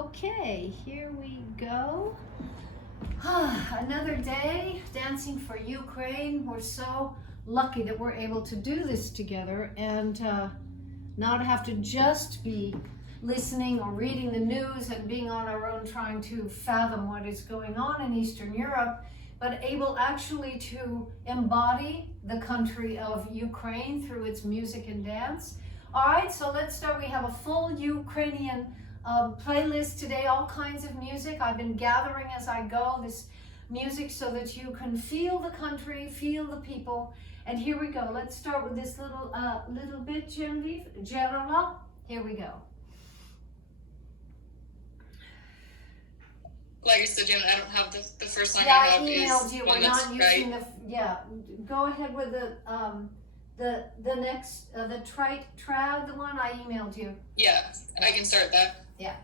Okay, here we go. Another day dancing for Ukraine. We're so lucky that we're able to do this together and not have to just be listening or reading the news and being on our own trying to fathom what is going on in Eastern Europe, but able actually to embody the country of Ukraine through its music and dance. All right, so let's start. We have a full Ukrainian playlist today, all kinds of music. I've been gathering as I go this music so that you can feel the country, feel the people. And here we go. Let's start with this little bit, Genevieve. Gerala. Here we go. Like I said, Jim, I don't have the first song Yeah, I have I emailed is you. one We're that's not right. using go ahead with the next the trad, the one I emailed you. Yeah, I can start that. Yeah.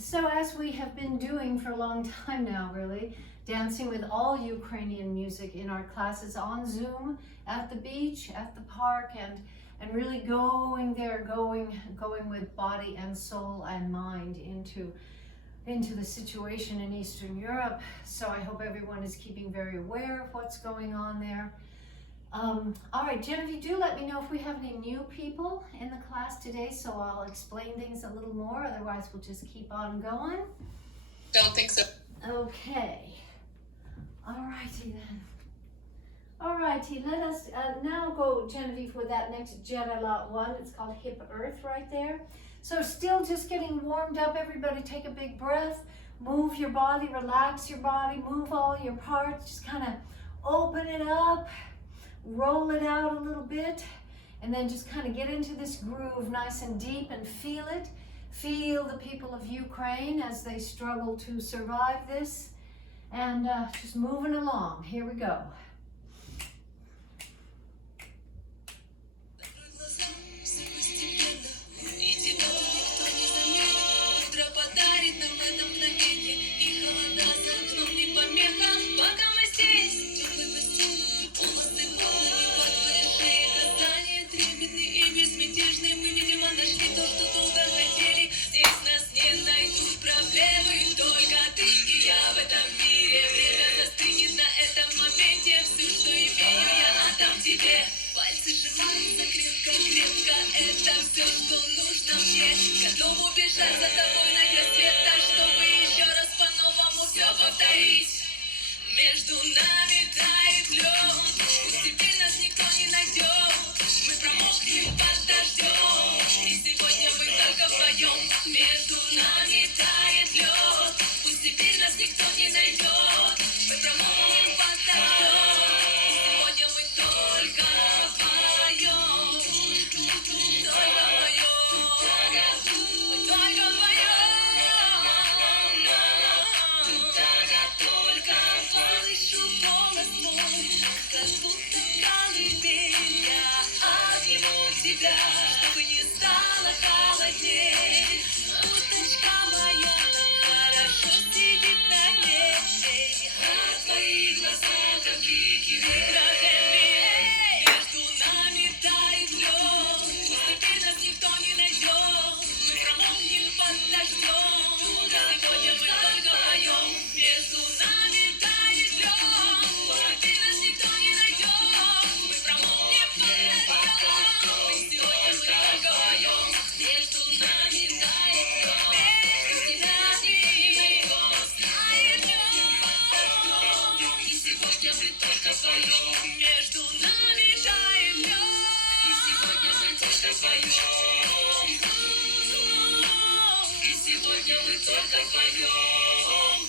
So as we have been doing for a long time now, really, dancing with all Ukrainian music in our classes on Zoom, at the beach, at the park, and really going there, going with body and soul and mind into the situation in Eastern Europe. So I hope everyone is keeping very aware of what's going on there. All right, Genevieve, do let me know if we have any new people in the class today, so I'll explain things a little more. Otherwise, we'll just keep on going. Don't think so. Okay. All righty then. All righty, let us now go, Genevieve, with that next Jedi Lot 1. It's called Hip Earth right there. So still just getting warmed up. Everybody take a big breath. Move your body, relax your body, move all your parts. Just kind of open it up, roll it out a little bit, and then just kind of get into this groove nice and deep and feel it. Feel the people of Ukraine as they struggle to survive this. And just moving along. Here we go. Пальцы сжимаются крепко-крепко, это все, что нужно мне. Готов убежать за тобой на край света, чтобы еще раз по-новому все повторить. Между нами тает лед, пусть теперь нас никто не найдет. Мы промокнем под дождем, и сегодня мы только вдвоем. Между нами тает лед, пусть теперь нас никто не найдет. Мы промокнем под дождем. Чтобы не стало холодней, уточка моя хорошо сидит на ней, а твои глаза, как блики в играх NBA. Между нами тает лед, пусть теперь нас никто не найдет. Мы промокнем под дождем, сегодня мы только вдвоем. Между нами тает лед, пусть теперь нас никто не найдет. Мы промокнем под дождем. Между нами тает лед, и сегодня мы только вдвоем. И сегодня мы только вдвоем.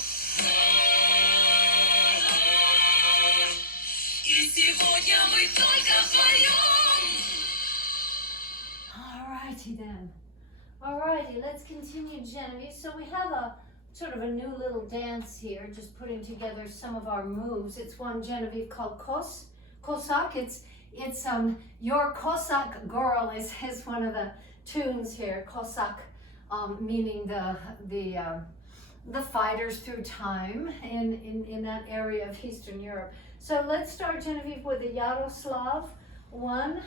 И сегодня мы только вдвоем. Alrighty then. Alrighty, let's continue, Genevieve. So we have a sort of a new little dance here, just putting together some of our moves. It's one, Genevieve, called Cossack. It's Your Cossack Girl is one of the tunes here. Cossack, meaning the fighters through time in that area of Eastern Europe. So let's start, Genevieve, with the Yaroslav one.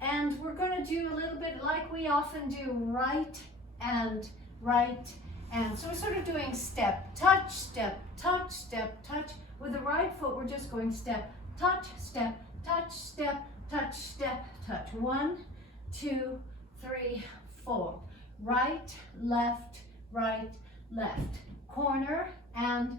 And we're going to do a little bit like we often do, right and right. And so we're sort of doing step, touch, step, touch, step, touch. With the right foot, we're just going step, touch, step, touch, step, touch, step, touch. 1, 2, 3, 4. Right, left, corner and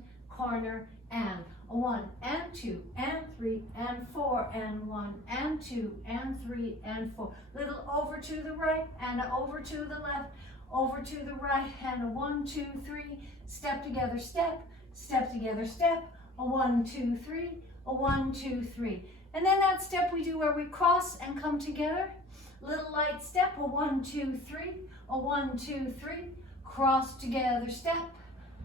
1 and 2 and 3 and 4 and 1 and 2 and 3 and 4. Little over to the right and over to the left, over to the right, and a 1, 2, 3, step together, step, step together, step, a 1, 2, 3, a 1, 2, 3. And then that step we do where we cross and come together. Little light step, a 1, 2, 3, a 1, 2, 3, cross together, step,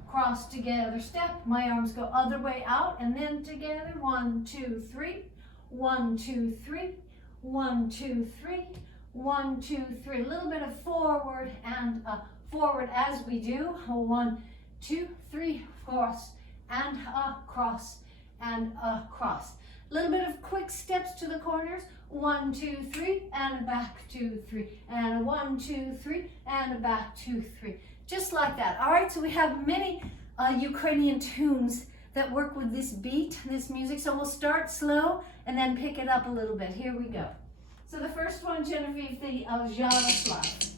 cross together, step. My arms go other way out and then together. 1, 2, 3, 1, 2, 3, 1, 2, 3, 1, 2, 3. A little bit of forward and forward as we do. 1, 2, 3, cross and cross and cross. A little bit of quick steps to the corners. 1, 2, 3, and a back, 2, 3, and a 1, 2, 3, and a back, 2, 3. Just like that. All right, so we have many Ukrainian tunes that work with this beat, this music. So we'll start slow and then pick it up a little bit. Here we go. So the first one, Genevieve, the Jaroslav.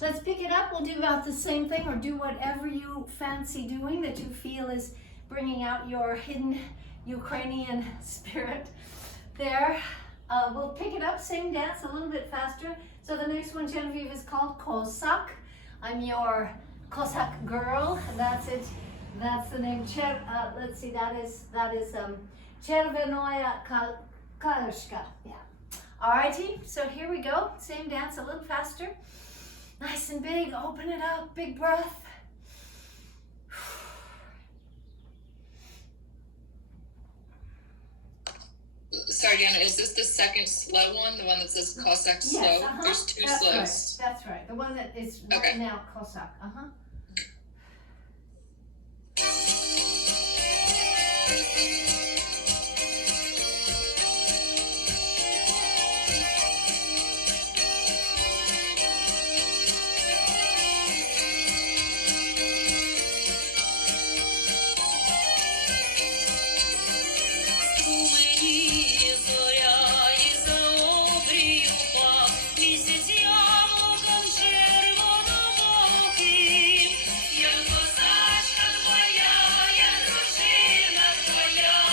Let's pick it up. We'll do about the same thing, or do whatever you fancy doing that you feel is bringing out your hidden Ukrainian spirit there. We'll pick it up, same dance, a little bit faster. So the next one, Genevieve, is called Cossack. I'm your Cossack girl. That's it. That's the name. Let's see. That is Chervenoya Kalashka. Yeah. Alrighty. So here we go. Same dance, a little faster. Nice and big. Open it up. Big breath. Sorry, Diana, is this the second slow one? The one that says Cossack slow? Yes, There's two That's slows. right. That's right. The one that is right Okay. now Cossack. Я козачка твоя, я дружина твоя.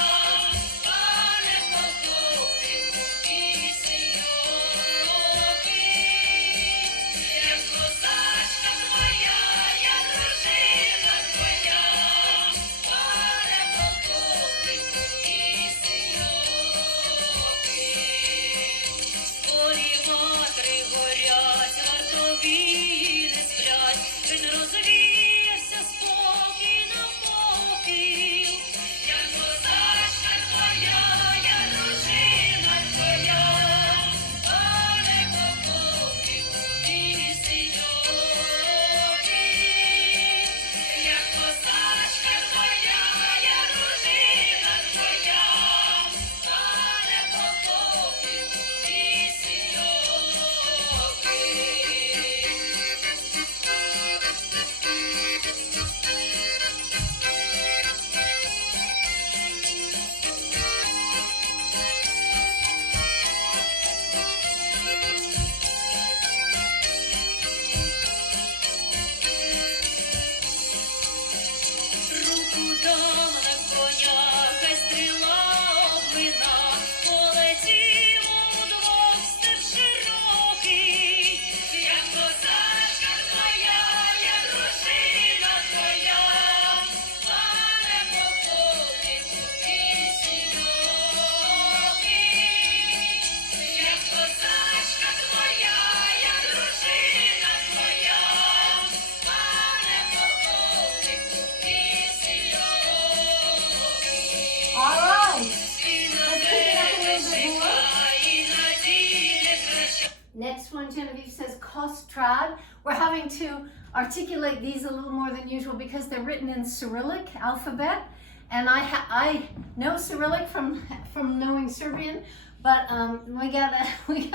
trad. We're having to articulate these a little more than usual because they're written in Cyrillic alphabet, and I know Cyrillic from knowing Serbian, but we gotta be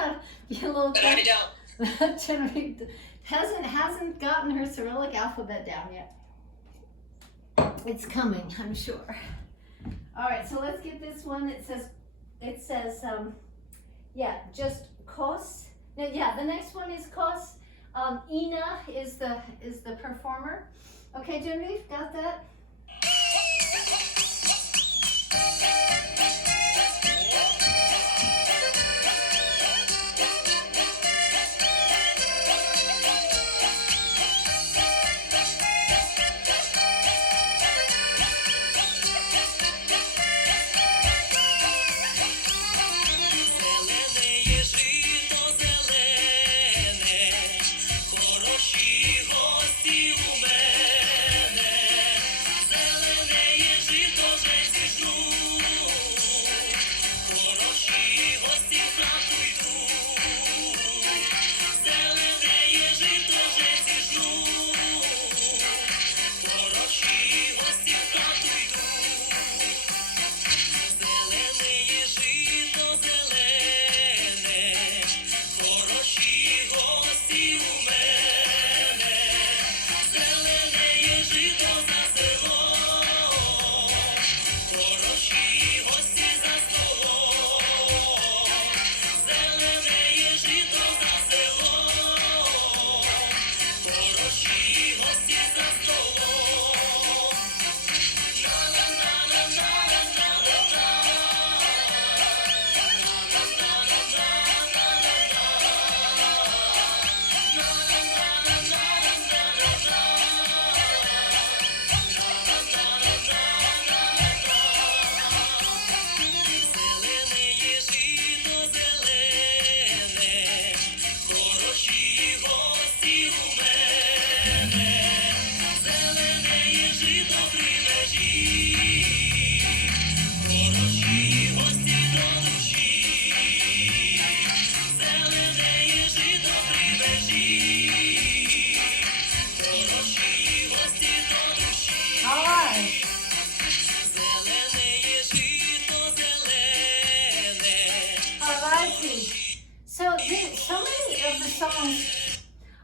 a little. But I don't. Genevieve hasn't gotten her Cyrillic alphabet down yet. It's coming, I'm sure. All right, so let's get this one. It says, yeah, just kos. Now, yeah, the next one is kos. Ina is the performer. Okay, Genevieve, got that?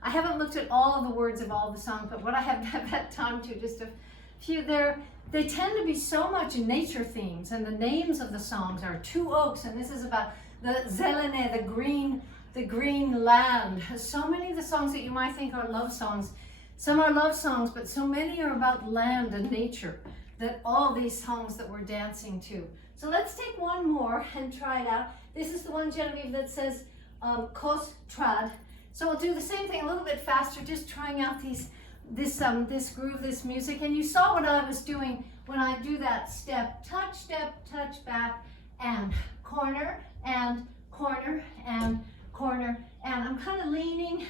I haven't looked at all of the words of all the songs, but what I have had time to, just a few there, they tend to be so much nature themes, and the names of the songs are Two Oaks, and this is about the zelene, the green land. So many of the songs that you might think are love songs, some are love songs, but so many are about land and nature, that all these songs that we're dancing to. So let's take one more and try it out. This is the one, Genevieve, that says kos trad. So we'll do the same thing a little bit faster, just trying out this groove, this music. And you saw what I was doing when I do that step, touch, back, and corner, and corner, and corner. And I'm kind of leaning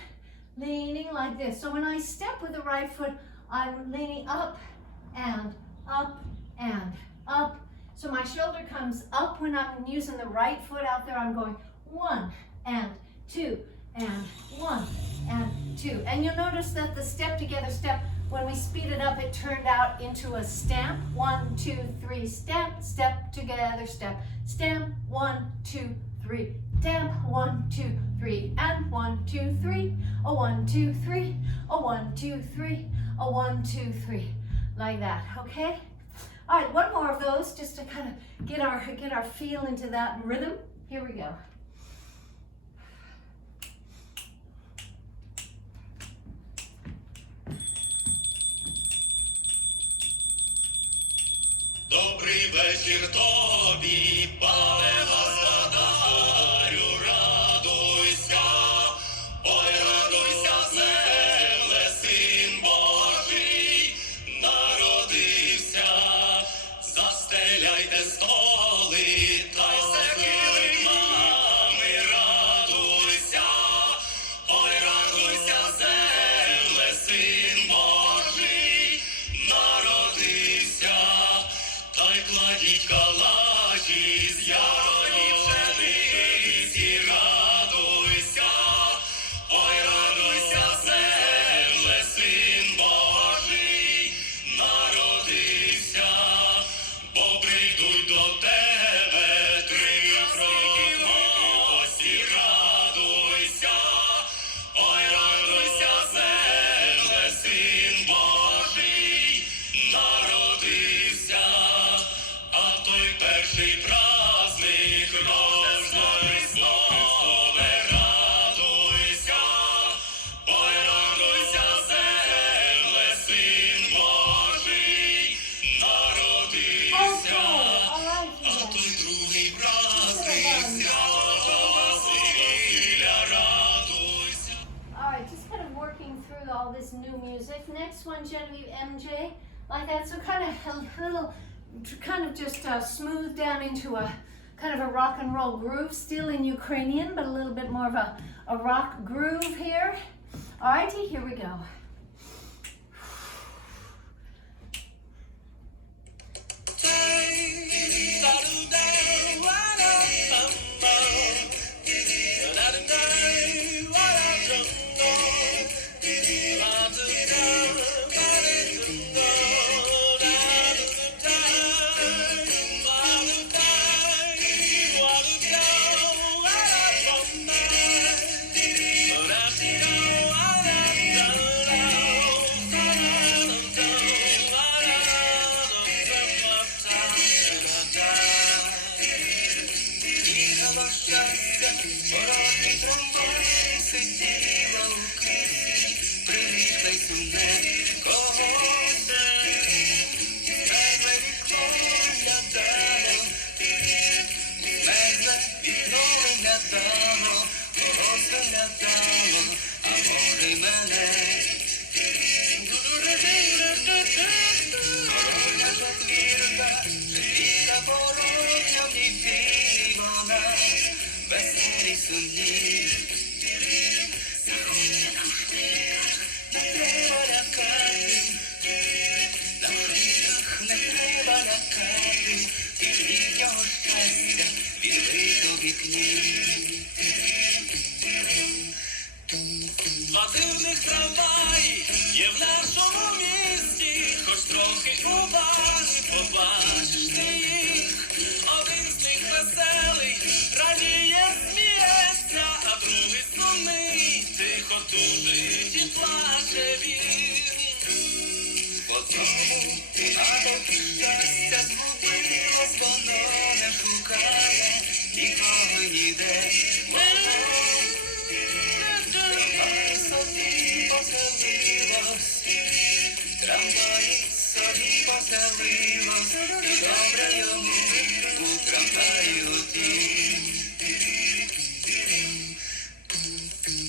like this. So when I step with the right foot, I'm leaning up, and up, and up. So my shoulder comes up when I'm using the right foot out there. I'm going 1 and 2 and 1 and 2. And you'll notice that the step together step, when we speed it up, it turned out into a stamp. 1, 2, 3, stamp, step together, step, stamp, 1, 2, 3, stamp, 1, 2, 3, and 1, 2, 3, a 1, 2, 3, a 1, 2, 3, a 1, 2, 3, like that, okay? All right, one more of those just to kind of get our feel into that rhythm. Here we go. Добрий вечір тобі, пане господарю, радуйся, ой, радуйся, земле, син Божий народився. Застеляйте столи, та й сиділи мами, радуйся, ой, радуйся, земле, син Божий народився. Та й кладіть калачі з яроні. this new music. Next one, Genevieve MJ, like that. So kind of a little, kind of just smooth down into a kind of a rock and roll groove, still in Ukrainian, but a little bit more of a rock groove here. Alrighty, here we go. Два дивних трамваї є в нашому місті, хоч трохи уваги побачиш ти їх. Один з них веселий, радіє, сміється, а другий сумний, тихо тужить і плаче він. В одному натовпі щастя згубилось, воно не шукає нікого ніде. Трамваї собі поселилось, і добре йому у трамваї один.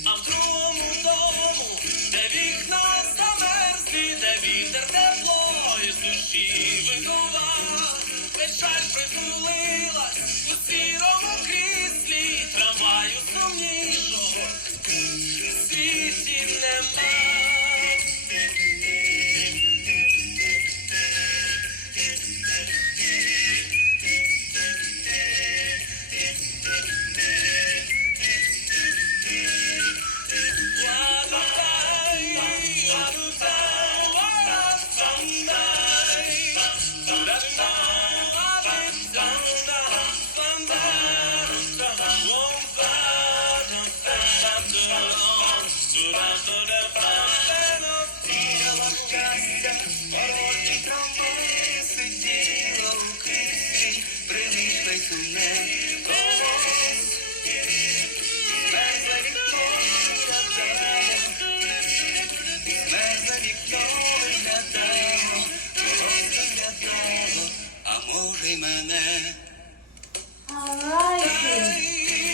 А в другому дому, де вікна замерзлі, де вітер тепло із душі викував, печаль притулилась у сірому кріслі, трамваю сумнішого в світі нема.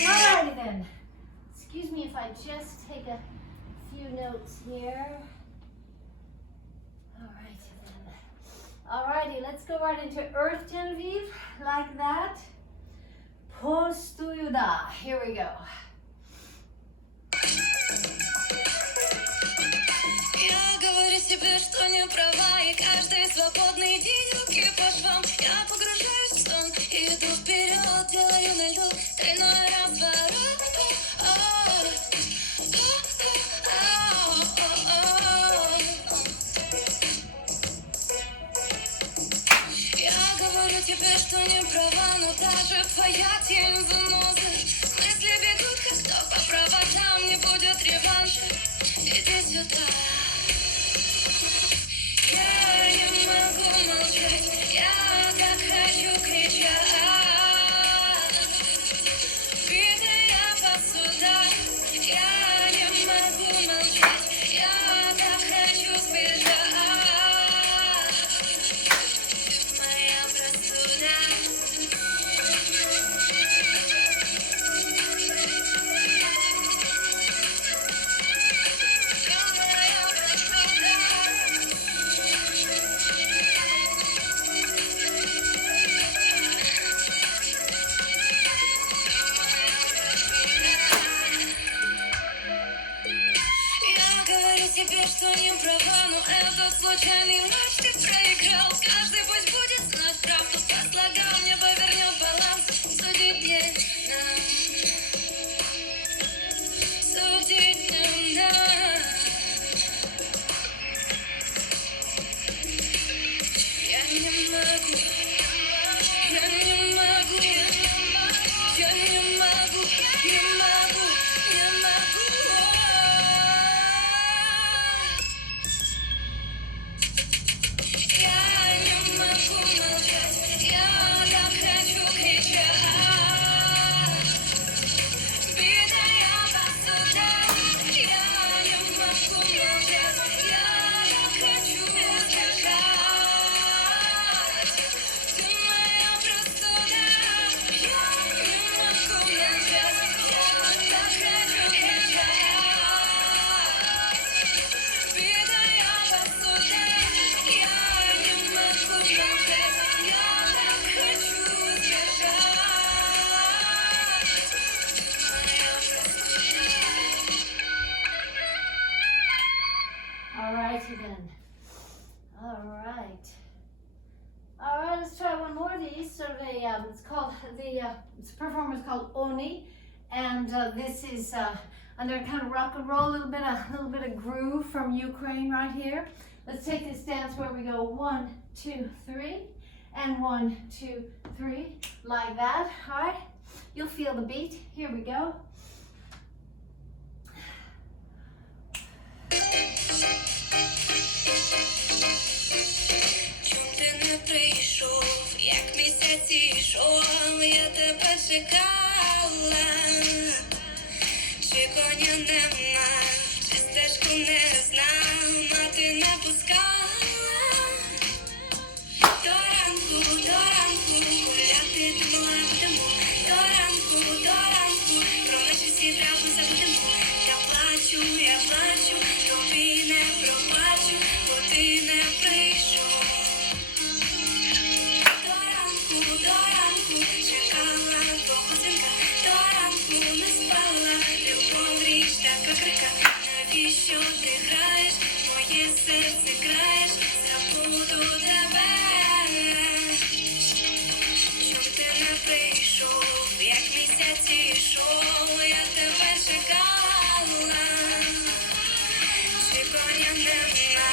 Alrighty then. Excuse me if I just take a few notes here. Alrighty then. Alrighty, let's go right into Earth, Genevieve, like that. Postую da. Here we go. Я говорю себе, что не права, и каждый свободный денек по швам. Я погружаюсь в сон, иду вперед, делаю на льду тройной разворот. Я говорю тебе, что не права, но даже твоя тень заноза. Мысли бегут, как кто по проводам, не будет реванша. Иди сюда. Я не могу молчать, я так хочу кричать. Битая посуда, я не могу молчать, я так хочу сбежать. Моя простуда. Alrighty then. Alright. Alright, let's try one more of these. Sort of a, it's called, this performance called Oni. And this is under kind of rock and roll, a little bit of groove from Ukraine right here. Let's take this dance where we go 1, 2, 3, and 1, 2, 3, like that. All right, you'll feel the beat. Here we go. Ти не прийшов, як місяць ішов, я тебе чекала. Чи коня нема, чи стежку не знав, мати не пускала. До ранку, гуляти думала будемо. До ранку, про наші всі травми забудемо. Я плачу, тобі не пробачу, бо ти не прийшов. До ранку, чекала твого дзвінка. До ранку не спала, любов річ така крика. Навіщо ти граєш, моє серце краєш, забуду тебе. Чом ти не прийшов, як місяць ішов, я тебе чекала. Чи коня нема,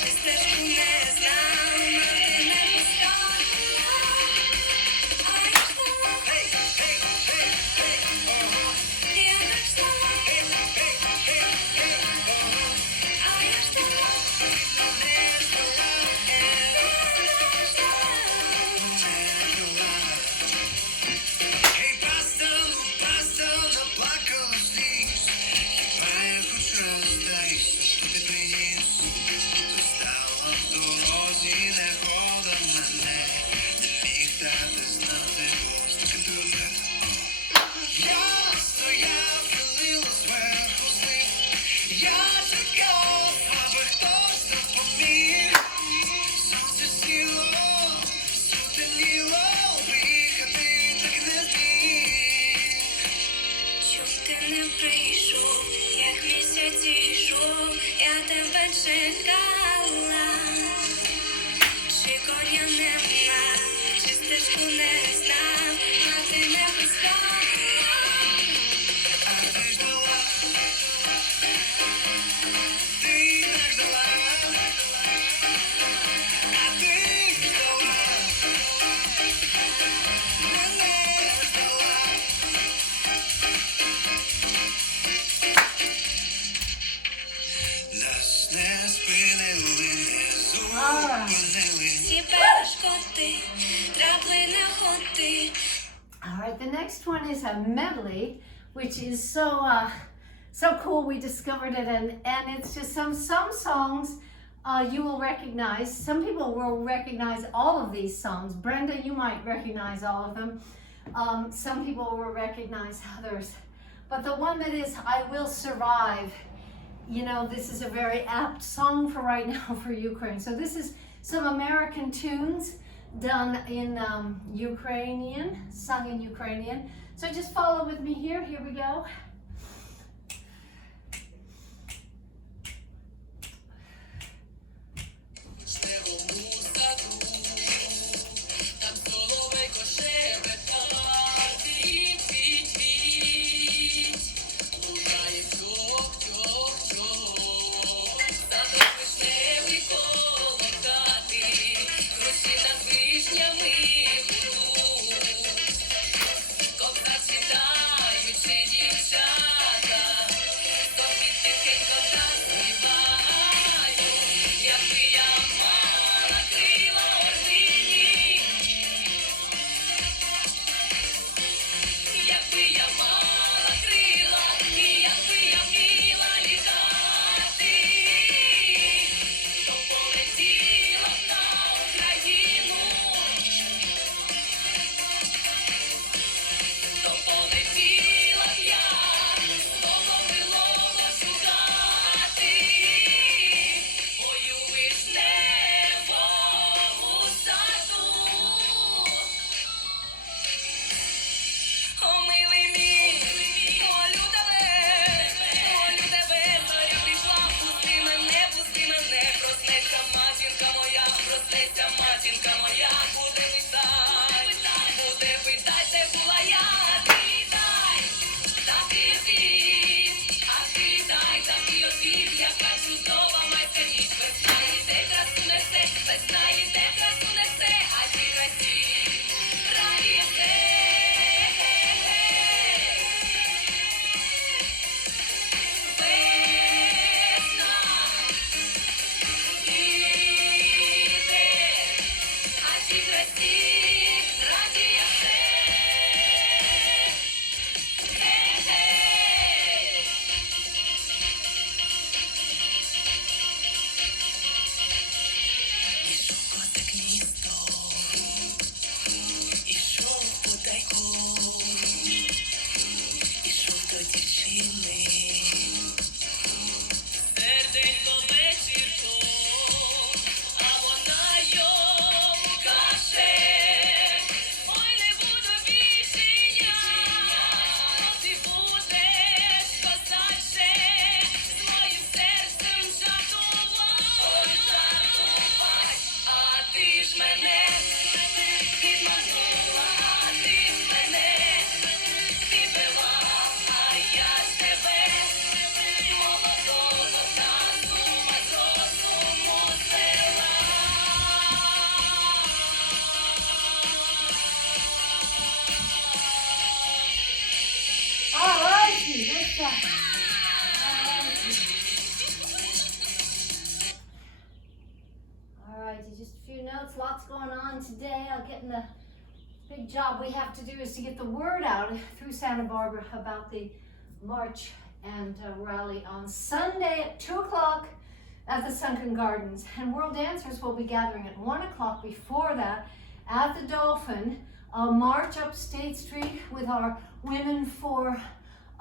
чи стежку не знав, мати не пускала. А я ждала, я так ждала, а я ждала, Ей, пасто, наплакала сліз. Хіба я хоч раз здаюся, що ти приніс? Ти стала в дорозі, не хода мене. Не міг дати знати, бо стільки тебе. Я стояв, хилила зверху слів. Я чекав, аби хтось допоміг. Сонце сіло, сутеніло, виїхати так не зміг. чом ти не прийшов, як місяць ішов, я тебе чекала. Чи коня нема, чи стежку не знав, мати не пускала. А ти ждала, ти так ждала, а ти ждала, мене ждала. Нас не спинили, не зупинили. Всі перешкоди, трапли не ходи. All right, the next one is a medley, which is so cool. We discovered it, and it's just some songs you will recognize. Some people will recognize all of these songs. Brenda, you might recognize all of them. Some people will recognize others, but the one that is "I Will Survive," you know, this is a very apt song for right now for Ukraine. So this is some American tunes done in Ukrainian, sung in Ukrainian. So just follow with me here. Here we go. Там соловейко шебетать, лунає тьох-тьох-тьох. Садок вишневий коло хати, гроші над вишнями гудуть. Кобзар сідаючи дівчата. just a few notes. Lots going on today. I'll get in the big job we have to do is to get the word out through Santa Barbara about the march and rally on Sunday at 2 o'clock at the Sunken Gardens. And World Dancers will be gathering at 1 o'clock before that at the Dolphin. A march up State Street with our Women for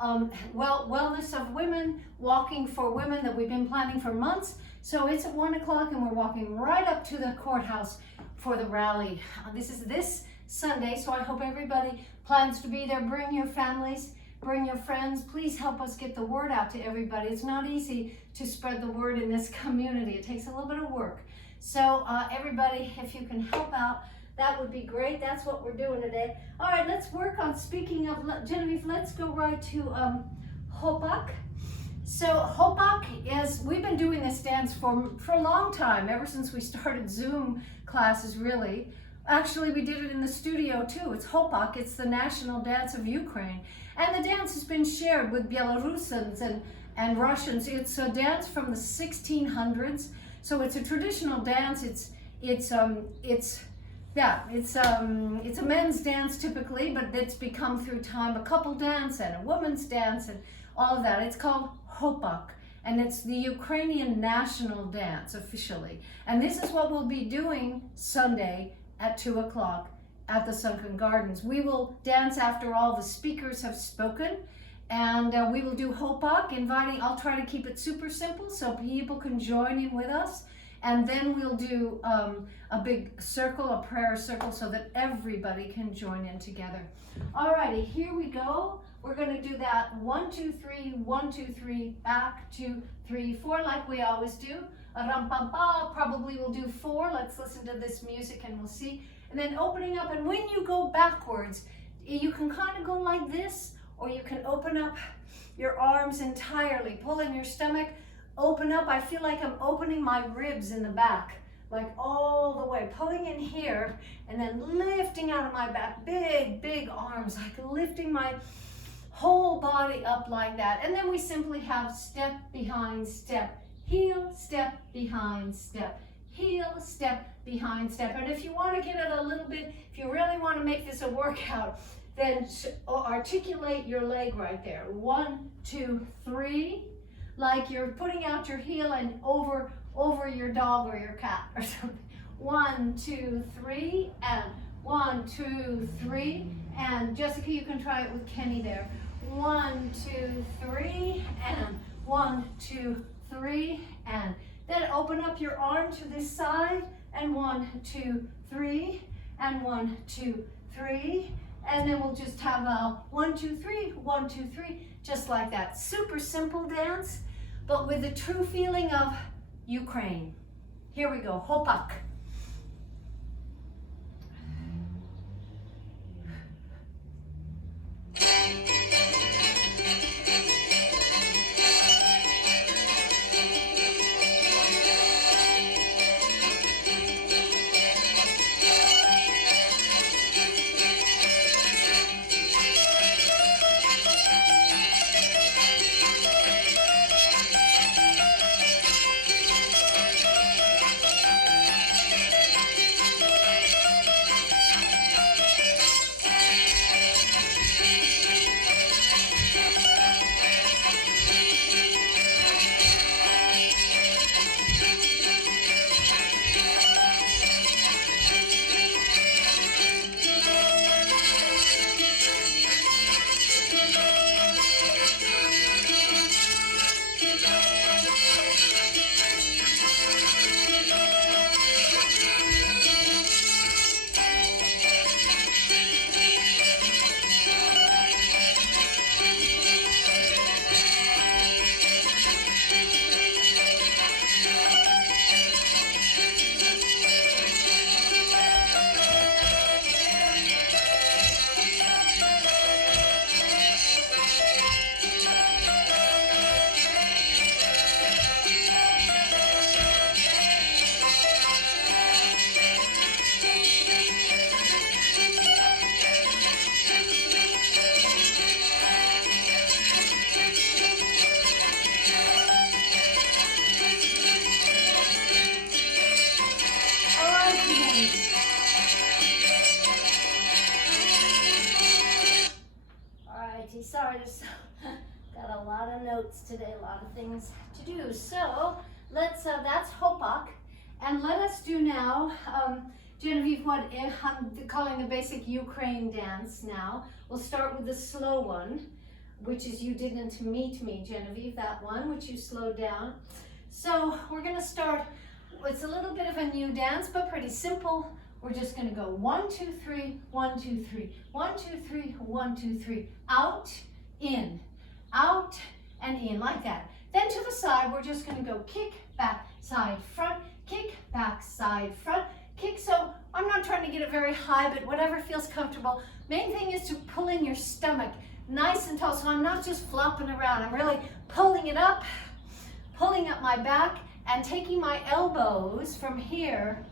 Wellness of Women, Walking for Women that we've been planning for months. So it's at 1 o'clock and we're walking right up to the courthouse for the rally. This is this Sunday, so I hope everybody plans to be there. Bring your families, bring your friends. Please help us get the word out to everybody. It's not easy to spread the word in this community. It takes a little bit of work. So everybody, if you can help out, that would be great. That's what we're doing today. All right, let's work on, speaking of, Genevieve, let's go right to Hopak. So Hopak is, we've been doing this dance for a long time, ever since we started Zoom classes, really. Actually, we did it in the studio too. It's Hopak, it's the national dance of Ukraine. And the dance has been shared with Belarusians and Russians. It's a dance from the 1600s. So it's a traditional dance. It's a men's dance typically, but it's become through time a couple dance and a woman's dance and all of that. It's called Hopak, and it's the Ukrainian national dance officially. And this is what we'll be doing Sunday at 2 o'clock at the Sunken Gardens. We will dance after all the speakers have spoken, and we will do Hopak, I'll try to keep it super simple so people can join in with us. And then we'll do a big circle, a prayer circle, so that everybody can join in together. Alrighty, here we go. We're gonna do that 1, 2, 3, 1, 2, 3, back, 2, 3, 4, like we always do. A ram pam pa, probably we'll do 4. Let's listen to this music and we'll see. And then opening up, and when you go backwards, you can kind of go like this, or you can open up your arms entirely, pull in your stomach, open up. I feel like I'm opening my ribs in the back, like all the way, pulling in here and then lifting out of my back, big arms, like lifting my whole body up like that. And then we simply have step behind step, heel, step behind step, heel, step behind step. And if you want to get it a little bit, if you really want to make this a workout, then articulate your leg right there. 1, 2, 3. Like you're putting out your heel and over your dog or your cat or something. 1, 2, 3, and 1, 2, 3, and Jessica, you can try it with Kenny there. 1, 2, 3, and 1, 2, 3, and then open up your arm to this side, and 1, 2, 3, and 1, 2, 3, and then we'll just have a 1, 2, 3, 1, 2, 3, just like that. Super simple dance, but with the true feeling of Ukraine. Here we go, Hopak. notes today, a lot of things to do. So let's, that's Hopak. And let us do now, Genevieve, what I'm calling the basic Ukraine dance now. We'll start with the slow one, which is You Didn't Meet Me, Genevieve, that one, which you slowed down. So we're gonna start, it's a little bit of a new dance, but pretty simple. We're just gonna go 1, 2, 3, 1, 2, 3, 1, 2, 3, 1, 2, 3, out, and in, like that. Then to the side, we're just gonna go kick, back, side, front, kick, back, side, front, kick. So I'm not trying to get it very high, but whatever feels comfortable. Main thing is to pull in your stomach nice and tall, so I'm not just flopping around. I'm really pulling it up, pulling up my back, and taking my elbows from here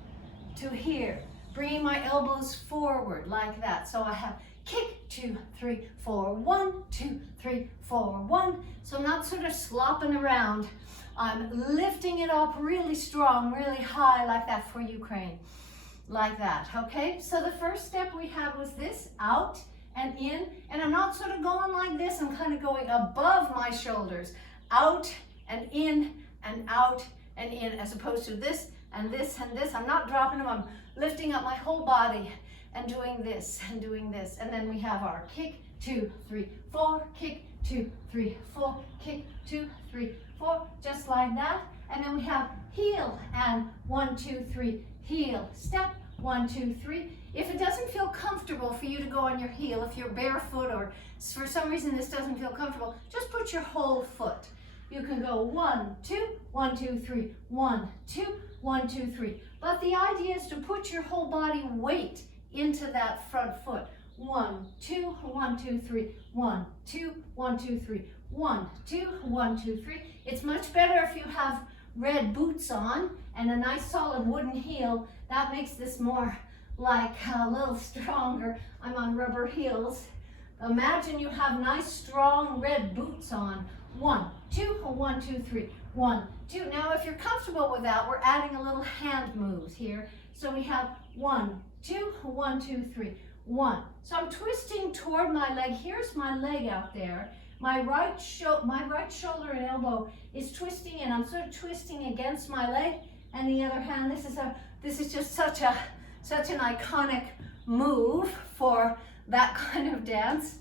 to here, bringing my elbows forward like that. So I have kick, 2, 3, 4, 1, 2, 3, 4, 1. So I'm not sort of slopping around. I'm lifting it up really strong, really high like that for Ukraine, like that, okay? So the first step we had was this, out and in, and I'm not sort of going like this, I'm kind of going above my shoulders, out and in and out and in, as opposed to this and this and this. I'm not dropping them, I'm lifting up my whole body and doing this and doing this. And then we have our kick, 2, 3, 4, kick, 2, 3, 4, kick, 2, 3, 4, just like that. And then we have heel and 1, 2, 3, heel, step, 1, 2, 3. If it doesn't feel comfortable for you to go on your heel, if you're barefoot or for some reason this doesn't feel comfortable, just put your whole foot. You can go 1, 2, 1, 2, 3, 1, 2, 1, 2, 3. But the idea is to put your whole body weight into that front foot. 1, 2, 1, 2, 3, 1, 2, 1, 2, 3, 1, 2, 1, 2, 3. It's much better if you have red boots on and a nice solid wooden heel. That makes this more like a little stronger. I'm on rubber heels. Imagine you have nice strong red boots on. 1, 2, 1, 2, 3, 1, 2. Now if you're comfortable with that, we're adding a little hand moves here. So we have 1, 2, 1, 2, 3, 1. So I'm twisting toward my leg. Here's my leg out there. My right shoulder and elbow is twisting, and I'm sort of twisting against my leg. And the other hand, this is just such an iconic move for that kind of dance.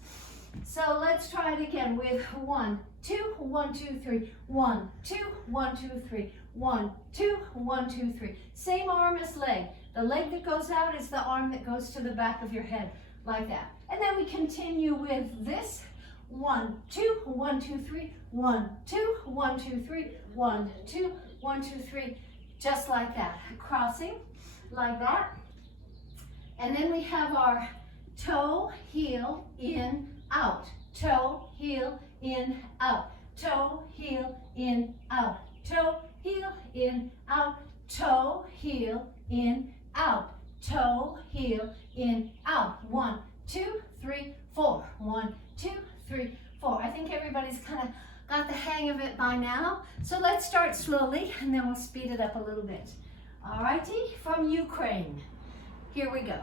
So let's try it again with 1, 2, 1, 2, 3, 1, 2, 1, 2, 3, 1, 2, 1, 2, 3. Same arm as leg. The leg that goes out is the arm that goes to the back of your head, like that. And then we continue with this. 1, 2, 1, 2, 3, 1, 2, 1, 2, 3, 1, 2, 1, 2, 3, just like that. Crossing, like that. And then we have our toe, heel, in, out. Toe, heel, in, out. Toe, heel, in, out. Toe, heel, in, out. Toe, heel, in, out. Toe, heel, in, out. 1, 2, 3, 4. 1, 2, 3, 4. I think everybody's kind of got the hang of it by now. So let's start slowly and then we'll speed it up a little bit. Alrighty, from Ukraine. Here we go.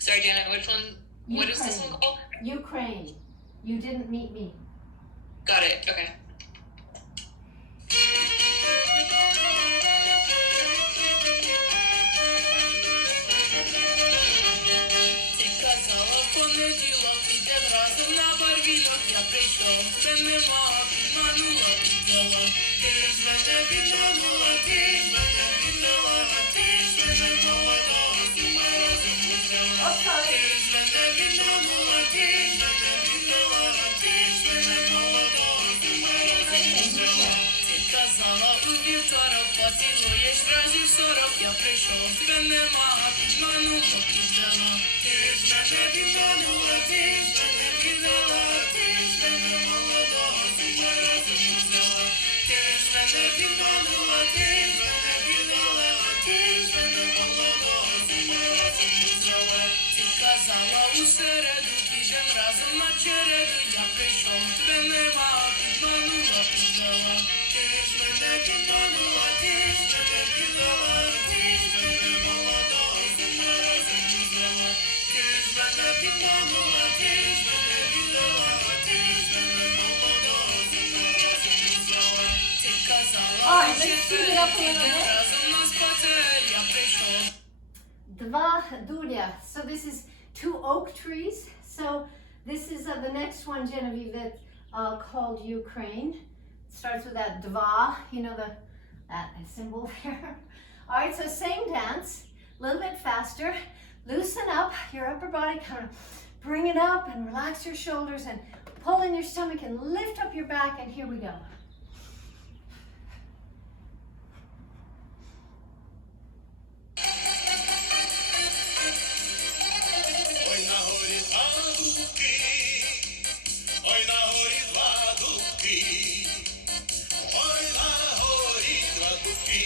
Sorry, Janet, which one? What is this one called? Ukraine. You Didn't Meet Me. Got it, okay. Ти казала в понеділок, ідем разом на барвінок. Я прийшов, це нема, підманула, піддала. Ти ж мене підманула, ти ж мене піддала, ти ж мене молодого, з ума разом взяла. Ти ж мене підманула, ти ж мене піддала, ти ж мене молодого, з ума разом взяла. Ти казала у вівторок, поцілуєш разів 40. Я прийшов, тебе нема, підманула, піддала. Ти ж мене підманула, ти ж мене піддала, ти ж мене молодого, з ума разом взяла. Ти ж мене підманула, ти ж мене піддала, ти ж мене молодого, з ума разом взяла. Ти казала у середу, підем разом на череду. Я прийшов, тебе нема, підманула, піддала. Ти ж мене підманула, ти ж мене піддала. підманула, ти ж мене відвела, ти ж мене молодого разом звела. Ти казала, Alright, що let's speed it up a little підемо bit. разом на спотер, я прийшов. Dva Dulya. So this is two oak trees. So this is the next one, Genevieve, that's called Ukraine. It starts with that dva, you know, that symbol there. All right, so same dance, a little bit faster. Loosen up your upper body, kind of bring it up and relax your shoulders and pull in your stomach and lift up your back, and here we go. Ой, на горі два дубки, ой, на горі два дубки, ой, на горі два дубки,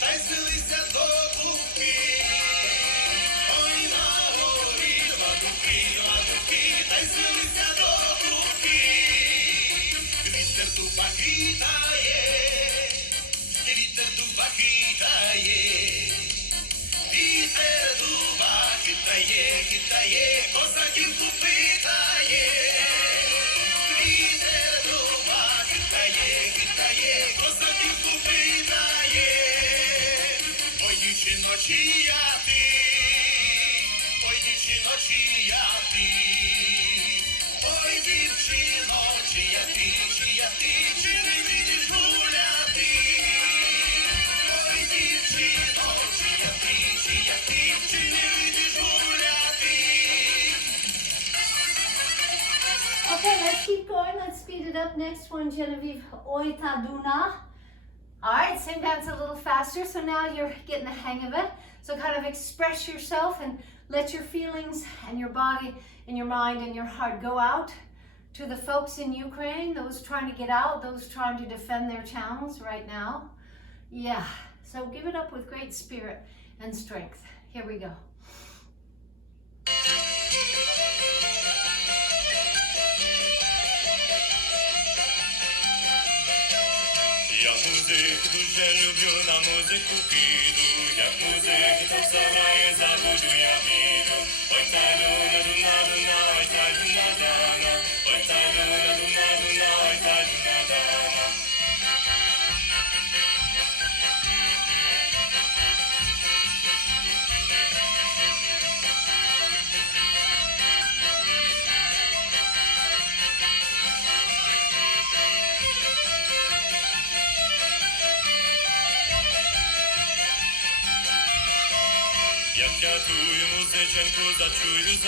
та й злилися до кубки. Ой, на горі два дубки, та й злилися до кубки. Вітер дуба хитає, вітер дуба хитає. Вітер дуба хитає, козаківку питає. Вітер дуба хитає, козаківку питає. Ой, дівчино, чия ти, ой, дівчино, чия ти, ой, дівчино, чия ти, чи не видиш гуляти? Ой, дівчино, чия ти, чи не видиш гуляти? Okay, let's keep going. Let's speed it up. Next one, Genevieve, Oita Duna. All right, same dance a little faster. So now you're getting the hang of it. So kind of express yourself and let your feelings and your body and your mind and your heart go out to the folks in Ukraine, those trying to get out, those trying to defend their towns right now. Yeah, so give it up with great spirit and strength. Here we go. Я музик дуже люблю, на музику піду. Як музик, то все грає, забуду я біду. Ой, та дуна, дуна, дуна, ой, та дуна, дана. Ой, та дуна, дуна, дуна, ой, та дуна, дана. Як я тую музиченьку, зачую,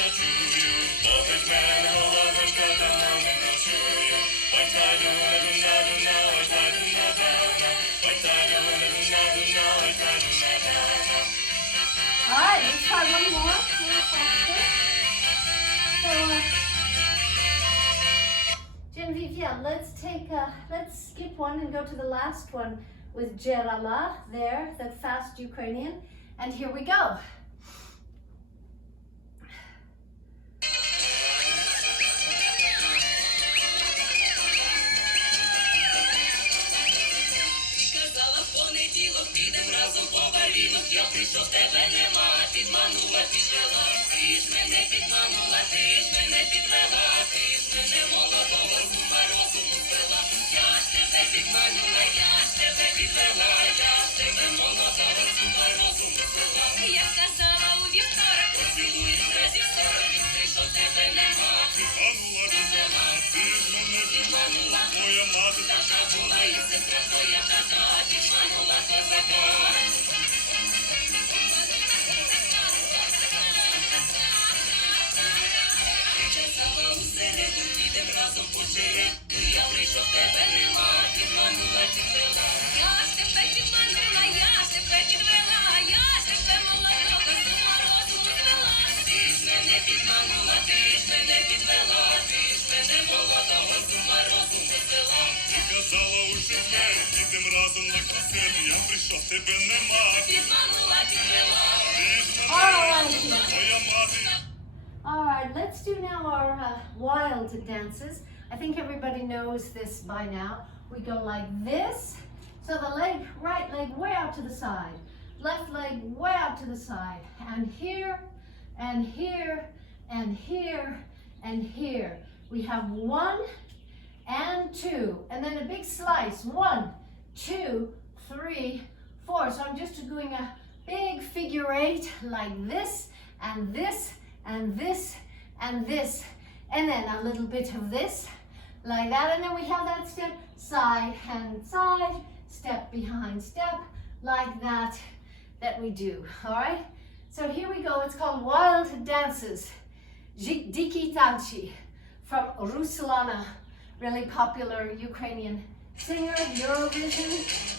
бо від мене головонька давно не ночую. Ой, та дуна, дуна, дуна, ой, та дуна, дана. Ой, та дуна, дуна, дуна, ой, та дуна, дана. All right, let's try one more, a little faster. So, Genevieve, yeah, let's skip one and go to the last one with Jerala there, the fast Ukrainian. And here we go. Казала в понеділок, підем разом по барвінок. Я прийшов, тебе нема, підманула, підвела. Ти ж мене підманула, ти ж мене підвела. Ти ж мене молодого з ума розуму звела. Я ж тебе підманула, я ж тебе підвела. Я ж тебе молодого з ума розуму звела. Я казала у вівторок, поцілуєш разів 40. Прийшов, тебе нема, Підманула, підвела. ти ж мене Підманула, моя мати. така була і сестра твоя така. Підманула козака. Казала у середу, підем разом по череду. Я прийшов, тебе нема, підманула, підвела. Я ж тебе підманула, я ж тебе підвела. Я ж тебе молодого з ума розуму звела. Ти ж мене підманула, ти ж мене підвела. Ти ж мене молодого з ума розуму звела. Ти казала у четвер, підем разом на концерт. Я прийшов, тебе нема. Підманула, підвела. Ти ж All мене right. моя мати. All right, let's do now our wild dances. I think everybody knows this by now. We go like this. So the right leg way out to the side. Left leg way out to the side. And here, and here and here. We have 1 and 2, and then a big slice. 1, 2, 3, 4. So I'm just doing a big figure 8 like this, and this, and this, and this, and then a little bit of this, like that, and then we have that step, side, hand, side, step behind step, like that, that we do, all right? So here we go, it's called Wild Dances, Diki Tanchi, from Ruslana, really popular Ukrainian singer, Eurovision.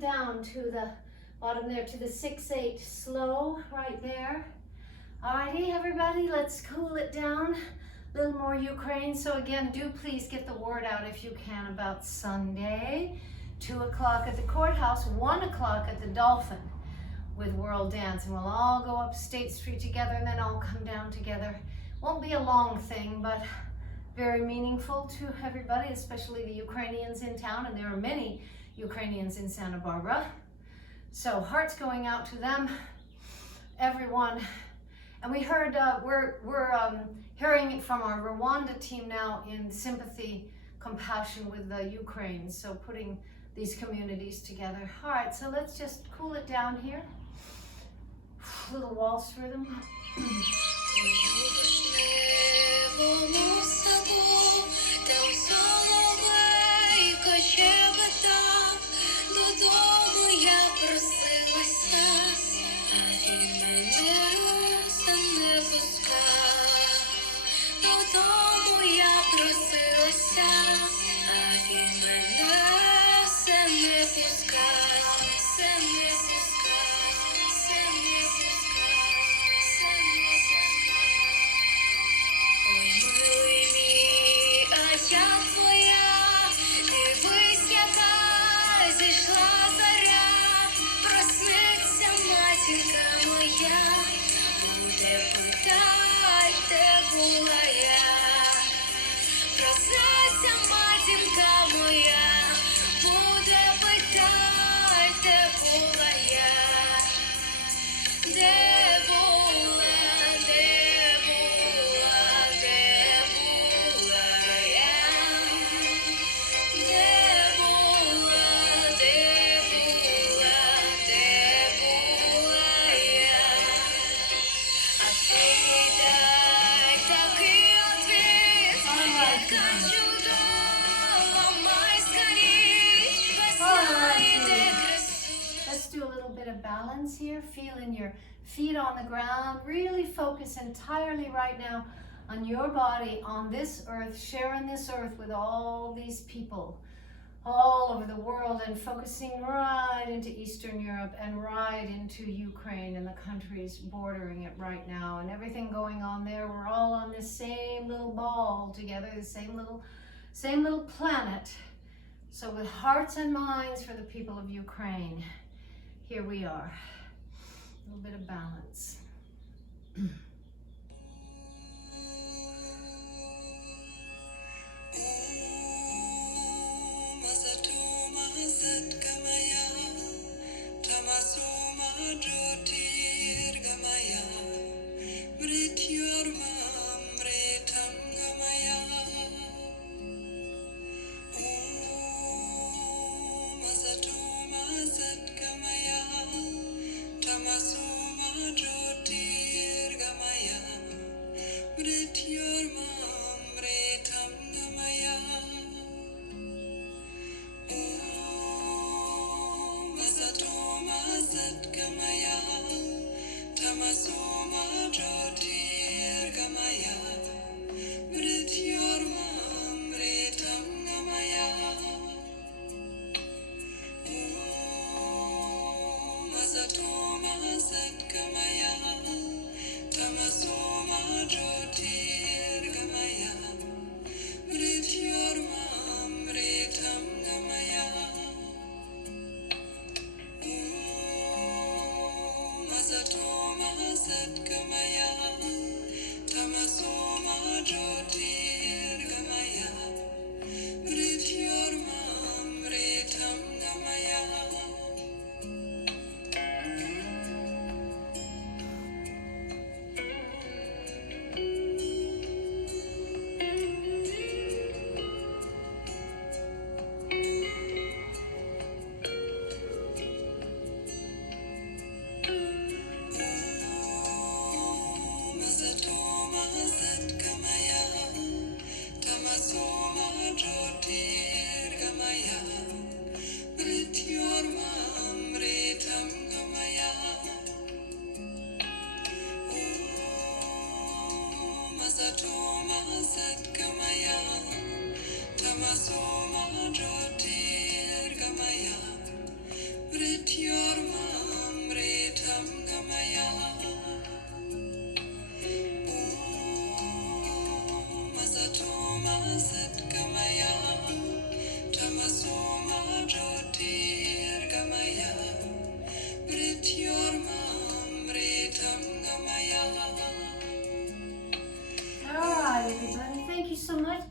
Down to the bottom there, to the 6/8 slow right there. Alrighty, everybody, let's cool it down. A little more Ukraine. So again, do please get the word out if you can about Sunday, 2 o'clock at the courthouse, 1 o'clock at the Dolphin with World Dance, and we'll all go up State Street together and then all come down together. Won't be a long thing, but very meaningful to everybody, especially the Ukrainians in town, and there are many Ukrainians in Santa Barbara. So hearts going out to them, everyone. And we heard, we're hearing it from our Rwanda team now in sympathy, compassion with the Ukraine. So putting these communities together. All right, so let's just cool it down here. Little waltz rhythm. Додому я просилася, а він мене разом не пускав. Додому я просилася, а він мене разом не пускав. Все не пускав, все не пускав, все не пускав. Ой, милий мій, а я твоя, дивись, яка зійшла заря, проснеться матінка моя, буде питать, де була я. Проснеться матінка моя, буде питать, де була я. Де була, де була, де була я. Де була, де була, де була я. balance here, feeling your feet on the ground. Really focus entirely right now on your body, on this earth, sharing this earth with all these people all over the world, and focusing right into Eastern Europe and right into Ukraine and the countries bordering it right now and everything going on there. We're all on this same little ball together, the same little planet. So with hearts and minds for the people of Ukraine, here we are. A little bit of balance.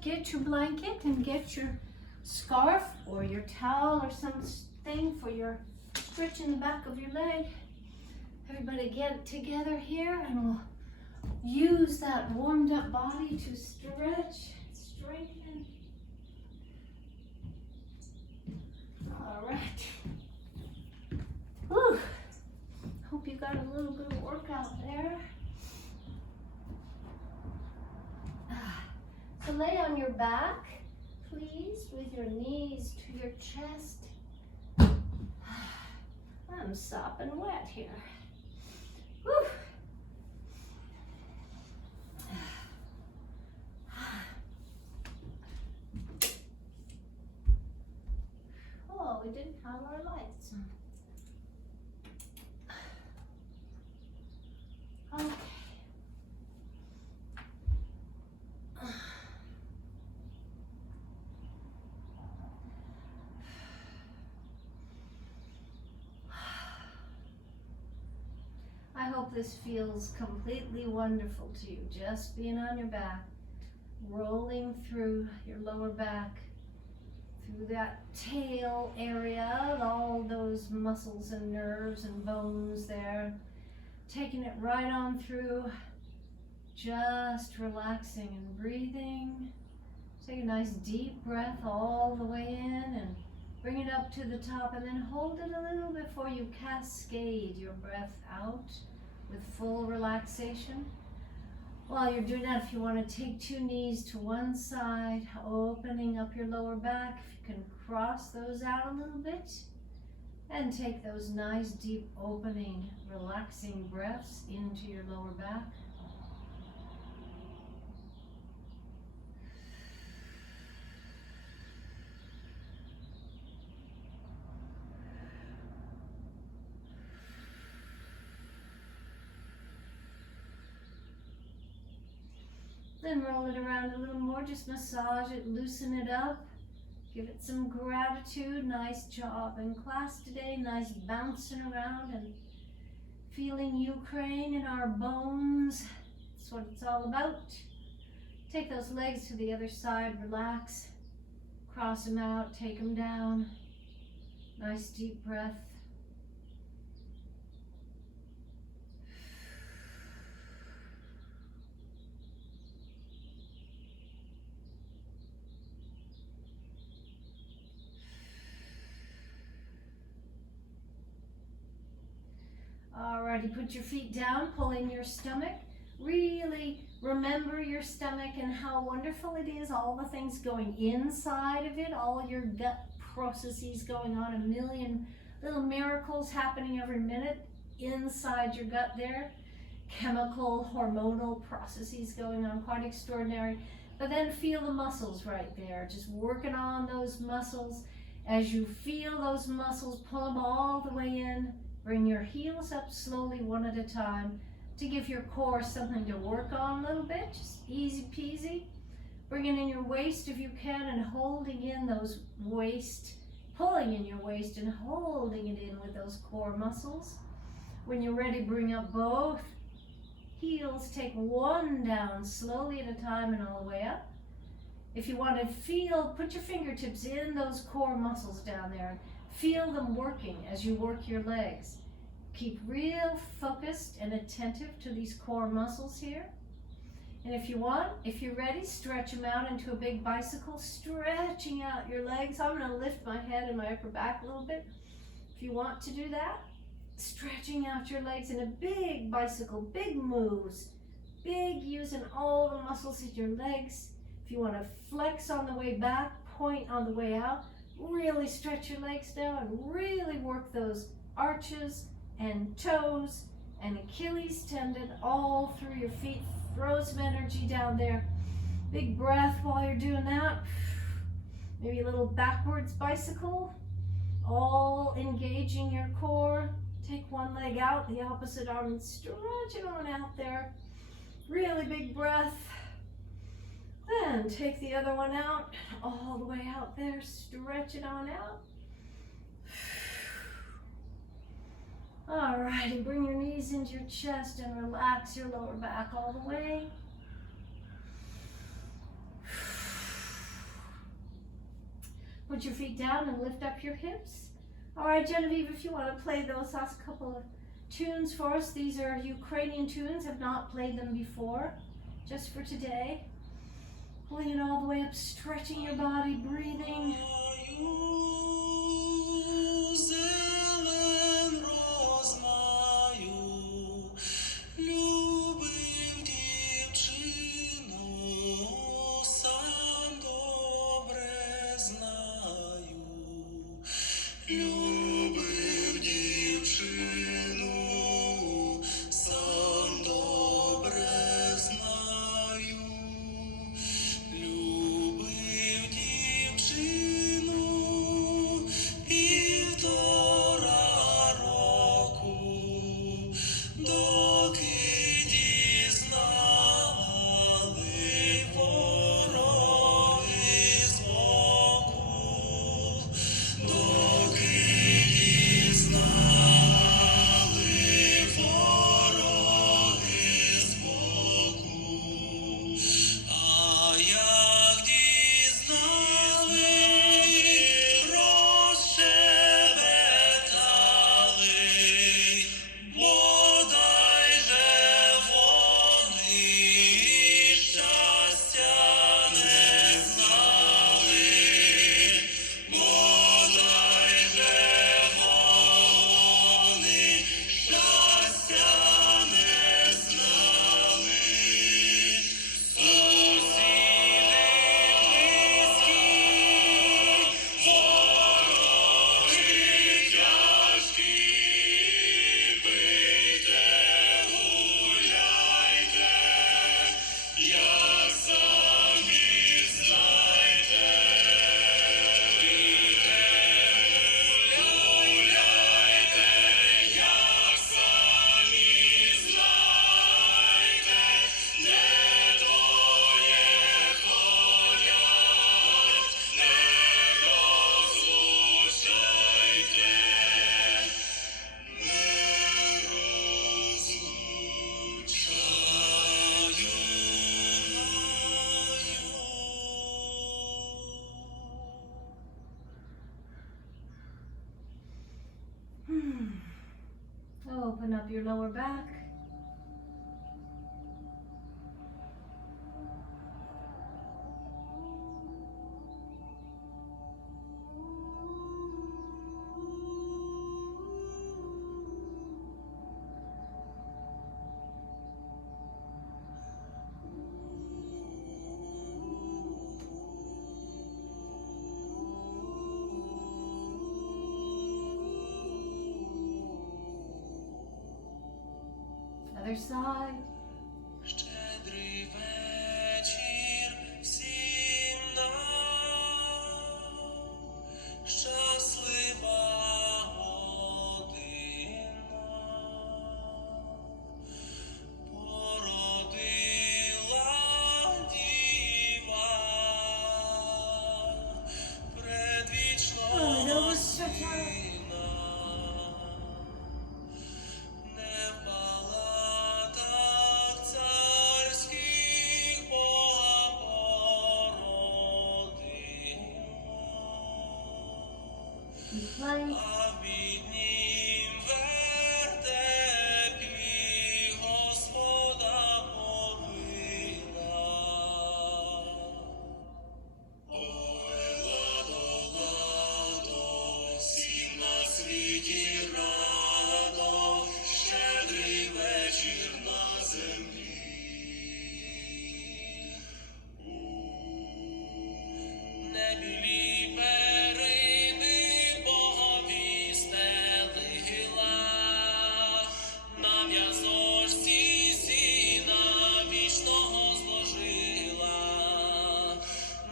Get your blanket and get your scarf or your towel or something for your stretch in the back of your leg. Everybody get together here and we'll use that warmed up body to stretch, strengthen. All right. Whew. Hope you got a little bit of workout there. So lay on your back, please, with your knees to your chest. I'm sopping wet here. Whew. Oh, we didn't have our lights on. Okay. I hope this feels completely wonderful to you. Just being on your back, rolling through your lower back, through that tail area, all those muscles and nerves and bones there. Taking it right on through, just relaxing and breathing. Take a nice deep breath all the way in and bring it up to the top, and then hold it a little before you cascade your breath out with full relaxation. While you're doing that, if you want to take 2 knees to one side, opening up your lower back, if you can cross those out a little bit, And take those nice, deep, opening, relaxing breaths into your lower back. Then roll it around a little more, just massage it, loosen it up. Give it some gratitude. Nice job in class today. Nice bouncing around and feeling Ukraine in our bones. That's what it's all about. Take those legs to the other side, relax. Cross them out, take them down. Nice deep breath. Alrighty, put your feet down, pull in your stomach. Really remember your stomach and how wonderful it is, all the things going inside of it, all your gut processes going on, a million little miracles happening every minute inside your gut there. Chemical, hormonal processes going on, quite extraordinary. But then feel the muscles right there, just working on those muscles. As you feel those muscles, pull them all the way in. Bring your heels up slowly, one at a time, to give your core something to work on a little bit, just easy peasy. Bringing in your waist if you can and holding in those waist, pulling in your waist and holding it in with those core muscles. When you're ready, bring up both heels, take one down slowly at a time and all the way up. If you want to feel, put your fingertips in those core muscles down there and feel them working as you work your legs. Keep real focused and attentive to these core muscles here. And if you want, if you're ready, stretch them out into a big bicycle, stretching out your legs. I'm going to lift my head and my upper back a little bit. If you want to do that, stretching out your legs in a big bicycle, big moves, big using all the muscles in your legs. If you want to flex on the way back, point on the way out, really stretch your legs down and really work those arches and toes and Achilles tendon all through your feet. Throw some energy down there. Big breath while you're doing that. Maybe a little backwards bicycle, all engaging your core. Take one leg out, the opposite arm, and stretch it on out there. Really big breath. Then take the other one out, all the way out there, stretch it on out. All right, and bring your knees into your chest and relax your lower back all the way. Put your feet down and lift up your hips. All right, Genevieve, if you want to play those last couple of tunes for us, these are Ukrainian tunes, have not played them before, just for today. Pulling it all the way up, stretching your body, breathing. up your lower back. Other side. Щедрий вечір всім нам, щаслива година, породила діва, предвічна сина. Не в палатах царських Бога породила, Plank. а в біднім вертепі Господа повила. Ой, ладо, ладо, всім на світі радо, щедрий вечір на землі. Не білі перини Богові стелила, на в'язочці сіна вічного зложила,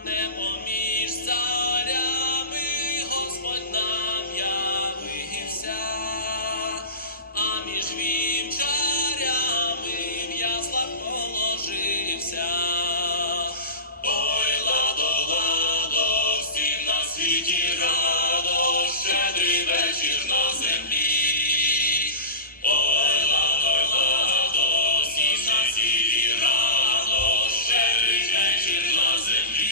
не поміж царями Господь нам явився, а між вівчарями в яслах положився. Ой, ладо, ладо, всім на світі радо, щедрий вечір на землі. Ой, ладо, всім на світі радо, щедрий вечір на землі.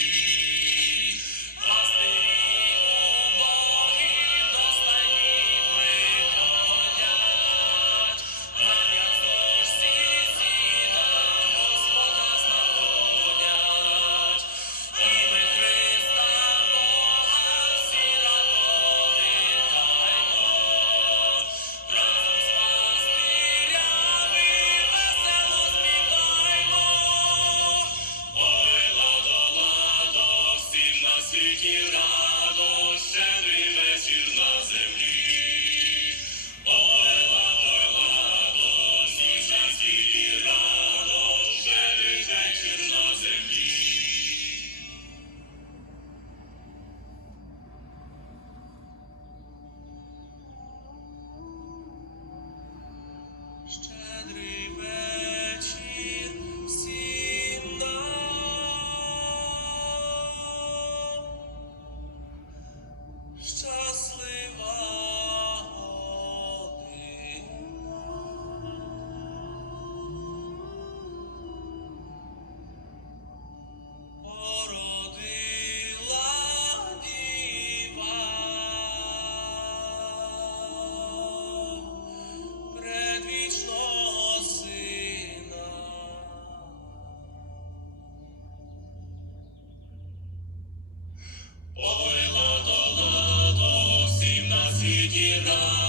Пастирі убогі до стаїн приходять, на в'язочці сіна Господа знаходять. І ми Христа Бога всі радо вітаймо, разом з пастирями весело співаймо. Ой, ладо, ладо, всім на світі радо, щедрий вечір на землі. Ой, ладо, всім на світі радо, щедрий вечір на землі. Щедрий вечір всім нам, щаслива година, породила діва, предвічного сина. Ой, ладо, всім на світі радо,